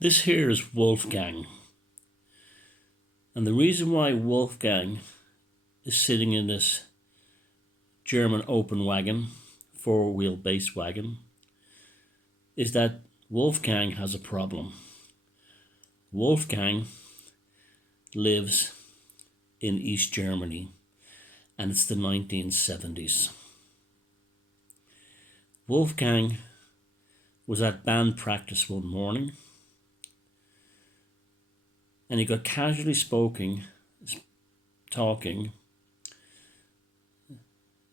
This here is Wolfgang. And the reason why Wolfgang is sitting in this German open wagon, four-wheel base wagon, is that Wolfgang has a problem. Wolfgang lives in East Germany, and it's the 1970s. Wolfgang was at band practice one morning, and he got casually talking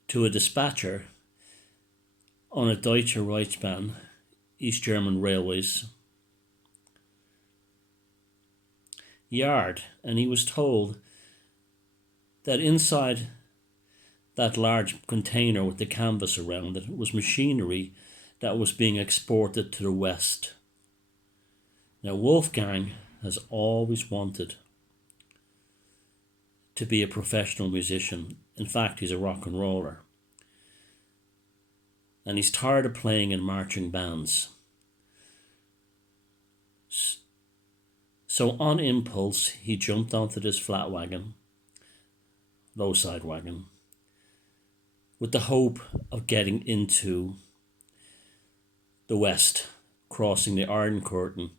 to a dispatcher on a Deutsche Reichsbahn, East German Railways yard, and he was told that inside that large container with the canvas around it was machinery that was being exported to the west. Now, Wolfgang has always wanted to be a professional musician. In fact, he's a rock and roller. And he's tired of playing in marching bands. So on impulse, he jumped onto this flat wagon, low side wagon, with the hope of getting into the west, crossing the Iron Curtain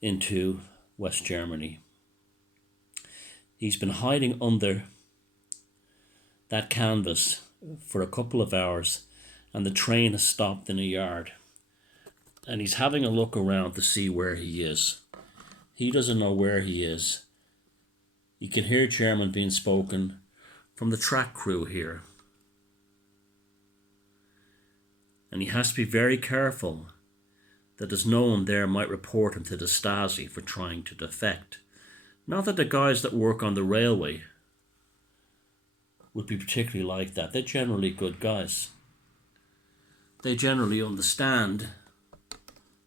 into West Germany. He's been hiding under that canvas for a couple of hours, and the train has stopped in a yard, and he's having a look around to see where he is. He doesn't know where he is. You can hear German being spoken from the track crew here, and he has to be very careful that there's no one there might report him to the Stasi for trying to defect. Not that the guys that work on the railway would be particularly like that. They're generally good guys. They generally understand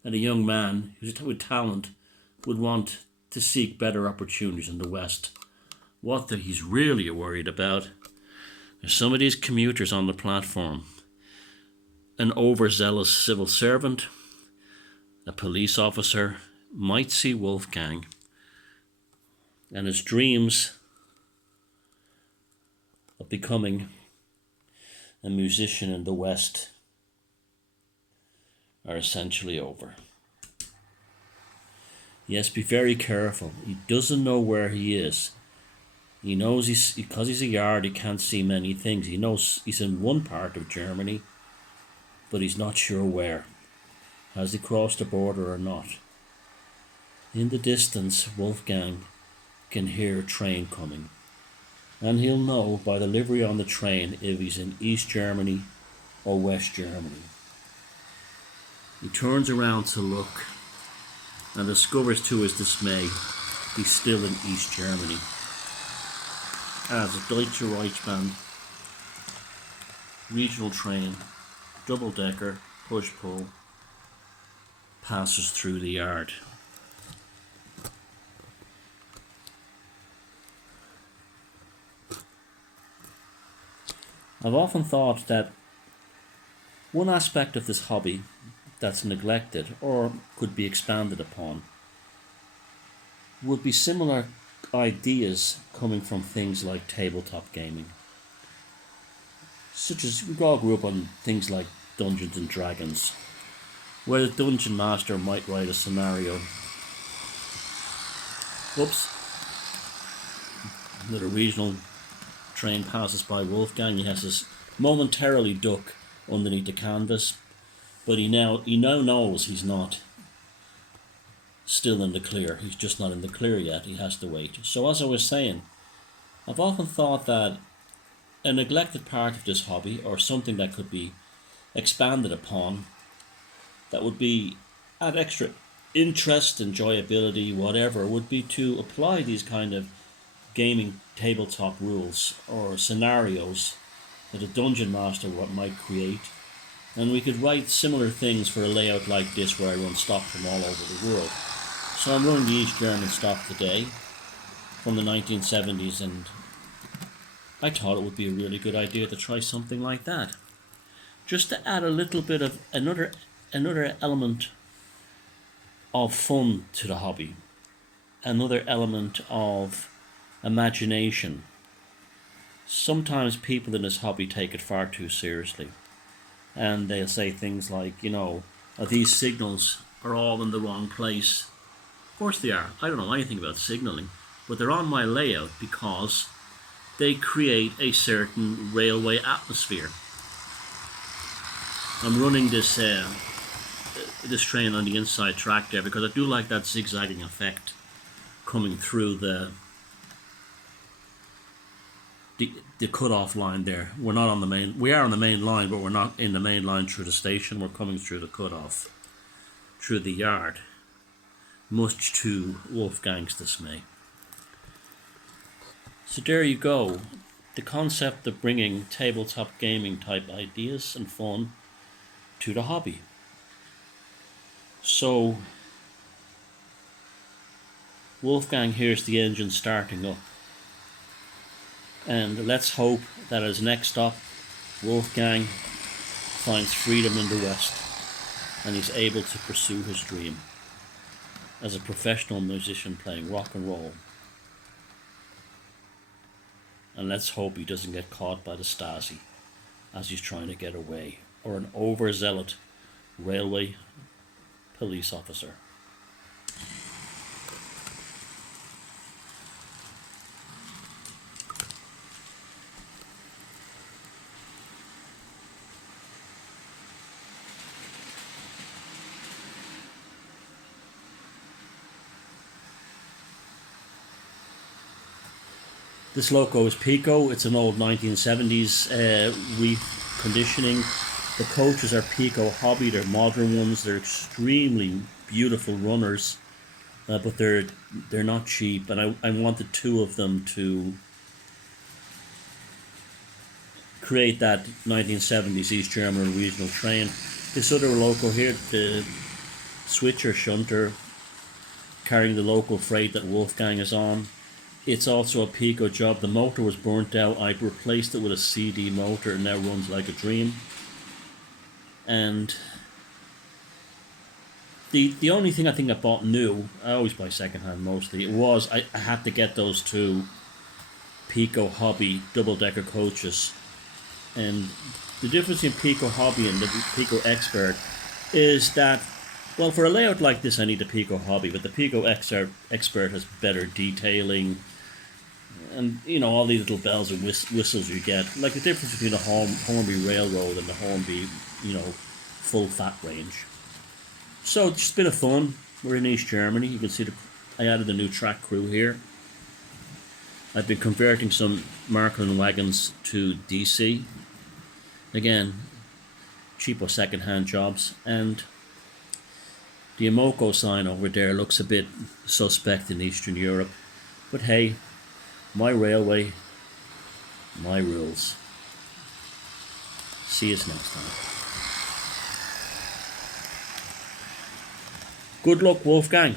that a young man with talent would want to seek better opportunities in the West. What he's really worried about is some of these commuters on the platform. An overzealous civil servant, a police officer, might see Wolfgang, and his dreams of becoming a musician in the West are essentially over. Yes, be very careful. He doesn't know where he is. He knows because he's a yard, he can't see many things. He knows he's in one part of Germany, but he's not sure where. Has he crossed the border or not? In the distance, Wolfgang can hear a train coming, and he'll know by the livery on the train if he's in East Germany or West Germany. He turns around to look and discovers to his dismay he's still in East Germany, as a Deutsche Reichsbahn regional train, double-decker, push-pull, passes through the yard. I've often thought that one aspect of this hobby that's neglected or could be expanded upon would be similar ideas coming from things like tabletop gaming. Such as we all grew up on things like Dungeons and Dragons, where the dungeon master might write a scenario. Oops. Another regional train passes by Wolfgang. He has to momentarily duck underneath the canvas, but he now knows he's not still in the clear. He's just not in the clear yet. He has to wait. So as I was saying, I've often thought that a neglected part of this hobby, or something that could be expanded upon, that would be add extra interest, enjoyability, whatever, would be to apply these kind of gaming tabletop rules or scenarios that a dungeon master might create, and we could write similar things for a layout like this where I run stock from all over the world. So I'm running the East German stock today from the 1970s, and I thought it would be a really good idea to try something like that, just to add a little bit of another element of fun to the hobby, another element of imagination. Sometimes people in this hobby take it far too seriously, and they'll say things like, these signals are all in the wrong place. Of course they are. I don't know anything about signaling, but they're on my layout because they create a certain railway atmosphere. I'm running this train on the inside track there because I do like that zigzagging effect coming through the cut-off line there. We're not on the main. We are on the main line, but we're not in the main line through the station. We're coming through the cut-off, through the yard, much to Wolfgang's dismay. So there you go. The concept of bringing tabletop gaming type ideas and fun to the hobby. So Wolfgang hears the engine starting up, and let's hope that as next stop Wolfgang finds freedom in the West and he's able to pursue his dream as a professional musician playing rock and roll. And let's hope he doesn't get caught by the Stasi as he's trying to get away, or an overzealot railway police officer. This loco is Pico. It's an old 1970s reconditioning. The coaches are Pico Hobby. They're modern ones. They're extremely beautiful runners, but they're not cheap. And I wanted two of them to create that 1970s East German regional train. This other loco here, the switcher shunter, carrying the local freight that Wolfgang is on. It's also a Pico job. The motor was burnt out. I replaced it with a CD motor and now runs like a dream. And the only thing I think I bought new, I always buy secondhand mostly, was I had to get those two Pico Hobby double-decker coaches. And the difference in Pico Hobby and the Pico Expert is that, well, for a layout like this I need the Pico Hobby, but the Pico Expert has better detailing and all these little bells and whistles you get. Like the difference between the Hornby Railroad and the Hornby, full fat range. So it's just a bit of fun. We're in East Germany. You can see I added a new track crew here. I've been converting some Marklin wagons to DC. Again, cheapo second-hand jobs. And the Imoco sign over there looks a bit suspect in Eastern Europe. But hey, my railway, my rules. See us next time. Good luck, Wolfgang.